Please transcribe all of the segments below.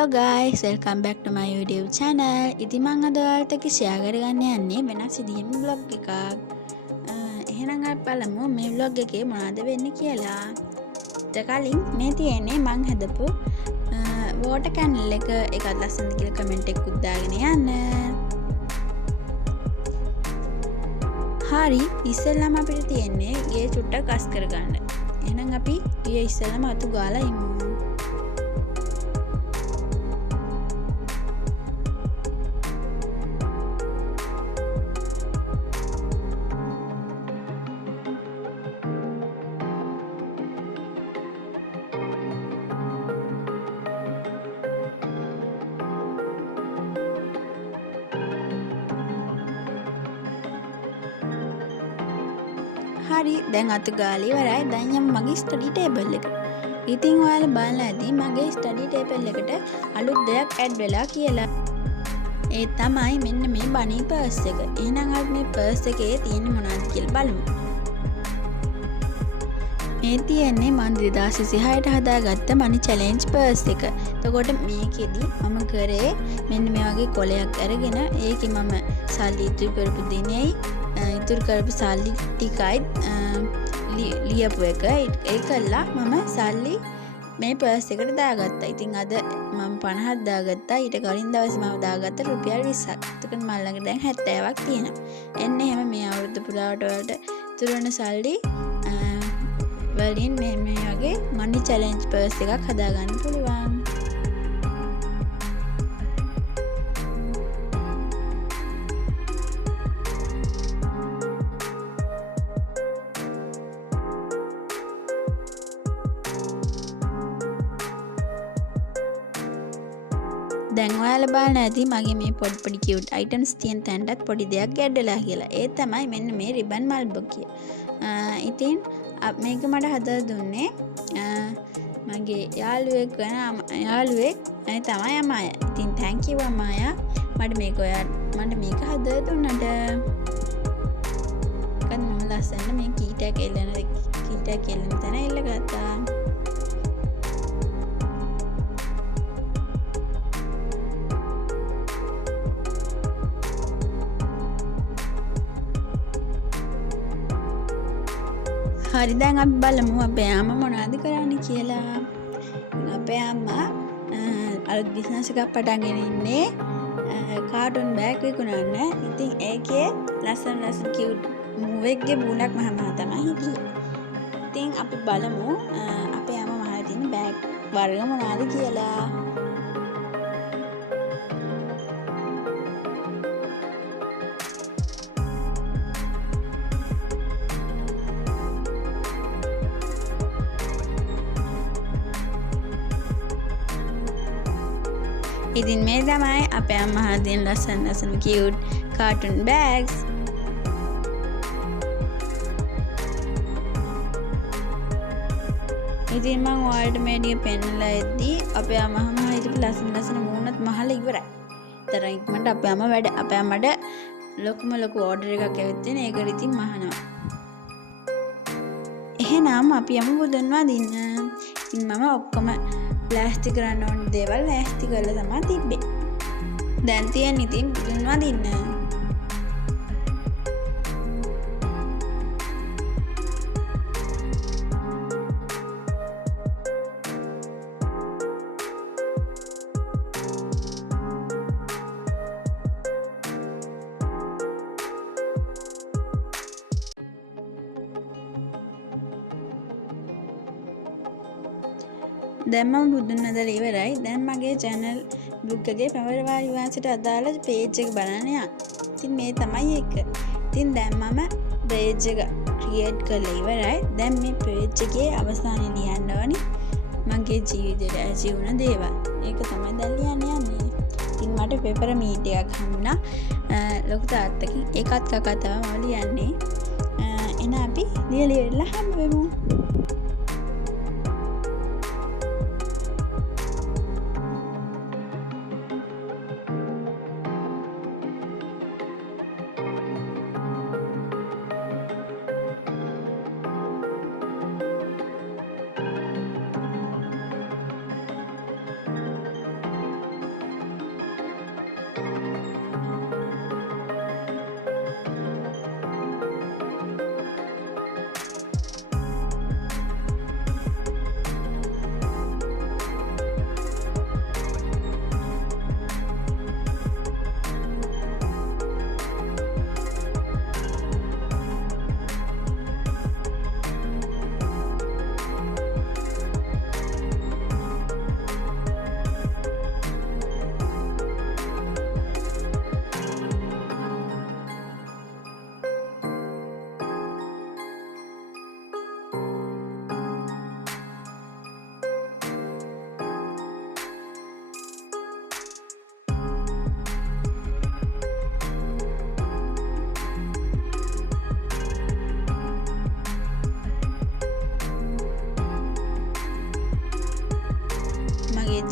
Hello guys, welcome back to my YouTube channel. ඉතින් මම අද ඔයාලට ෂෙයා කරගන්න යන්නේ වෙනස් විදිහේ vlog එකක්. එහෙනම් අපි බලමු මේ vlog එකේ මොනවද වෙන්නේ කියලා. කලින් මේ තියෙන්නේ මං හදපු water candle එක එකක් ලස්සනද කියලා කමෙන්ට් එකක් දාගෙන යන්න. හරි, ඉස්සෙල්ලාම අපිට තියෙන්නේ ගේ චුට්ටක් අස් කරගන්න. එහෙනම් අපි ගේ ඉස්සෙල්ලාම අතු ගාලා ඉමු. හරි, දැන් අතු ගාලා ඉවරයි. දැන් යමු මගේ ස්ටඩි ටේබල් එකට. ඉතින් ඔයාලා බලලා ඇති මගේ ස්ටඩි ටේබල් එකට අලුත් දෙයක් ඇඩ් වෙලා කියලා. ඒ තමයි මෙන්න මේ බනි පර්ස් එක. එහෙනම් අපි මේ පර්ස් එකේ තියෙන්නේ මොනවද කියලා බලමු. මේ තියෙන්නේ මම 2026ට හදාගත්ත මනි චැලෙන්ජ් පර්ස් එක. එතකොට මේකෙදි මම කරේ මෙන්න මේ වගේ කොලයක් අරගෙන ඒකේ මම සල්ලි ඉතුරු කරපු දිනේ ඉතුරු කරපු සල්ලි ටිකයි ලියපු එක ඒකලා මම සල්ලි මේ පර්ස් එකට දාගත්තා. ඉතින් අද මම 50ක් දාගත්තා. ඊට කලින් දවසේ මම දාගත්ත රුපියල් 20ක්. එතකොට මල් ළඟ දැන් 70ක් තියෙනවා. එන්න එහෙම මේ අවුරුදු පුරාවට වලට ඉතුරු වෙන සල්ලි වලින් මේ වගේ මනි චැලෙන්ජ් පර්ස් එකක් හදාගන්න පුළුවන්. දැන් ඔයාලා බලන්න ඇති මගේ මේ පොඩි කියුට් අයිටම්ස් තියෙන තැනටත් පොඩි දෙයක් ගැඩලා කියලා. ඒ තමයි මෙන්න මේ රිබන් මල්බොකිය. ඉතින් මේක මට හදලා දුන්නේ මගේ යාළුවෙක් තමයි අමායා. ඉතින් thank you අමායා. මට මේක හදලා දුන්නට. කන්න මම ලස්සන මේ කීටයක් එල්ලන තැන එල්ලගත්තා. හරි, දැන් අපි බලමු අපේ අම්මා මොනවද කරන්නේ කියලා. අපේ අම්මා අලුත් බිස්නස් එකක් පටන්ගෙන ඉන්නේ කාටුන් බෑග් විකුණන්න. ඉතින් ඒකේ ලස්සන කියුට් මුවෙක්ගේ බුණක් මහමහා තමයි හිටියේ. ඉතින් අපි බලමු අපේ අම්මා මහලා තියෙන බෑග් වර්ග මොනවද කියලා. ඉතින් මේ තමයි අපේ අම්මා හදින ලස්සන කියුට් කාටුන් බෑග්ස්. ඉතින් මම ඔයාලට මේ ටික පෙන්නලා එද්දී අපේ අම්මා හිටපු ලස්සන මූණත් මහලා ඉවරයි. තරම් ඉක්මනට අපේ අම්මට ලොකුම ඕඩර් එකක් ඇවිත් තියෙන. ඒකට ඉතින් මහනවා. එහෙනම් අපි යමු බුදුන් වදින්න. ඉතින් මම ඔක්කොම ප්ලාස්ටික් කරන්න ඕන දේවල් ලෑස්ති කරලා තමයි තිබ්බේ. දැන් තියෙන ඉතින් බුදුන් වදින්න. දැන් මම බුදුන් වදලා ඉවරයි. දැන් මගේ channel book එකේ පෙබරවාරි මාසෙට අදාළ page එක බලන්න යන්න. ඉතින් මේ තමයි එක. ඉතින් දැන් මම page එක create කරලා ඉවරයි. දැන් මේ page එකේ අවසානයේ ලියන්න ඕනි මගේ ජීවිතේට ඇති වුණ දේවල්. ඒක තමයි දැන් ලියන්න යන්නේ. ඉතින් මට පෙපර මීට් එකක් හම්බුණා ලොකු තාත්තකින්. ඒකත් කකා තමයි මම ලියන්නේ. එන අපි ලියලා හම්බ වෙමු.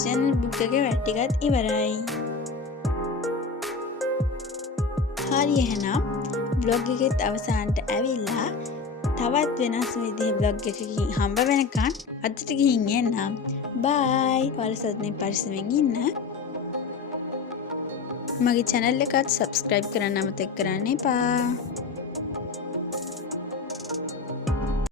channel book එකේ වැඩ ටිකත් ඉවරයි. හරි එහෙනම් vlog එකෙත් අවසානට ඇවිල්ලා තවත් වෙනස් විදිහේ vlog එකකින් හම්බ වෙනකන් අදට ගිහින් එන්නම්. bye. ඔයාලා සතුටින් පරිස්සමෙන් ඉන්න. මගේ channel එකත් subscribe කරන්න අමතක කරන්න එපා.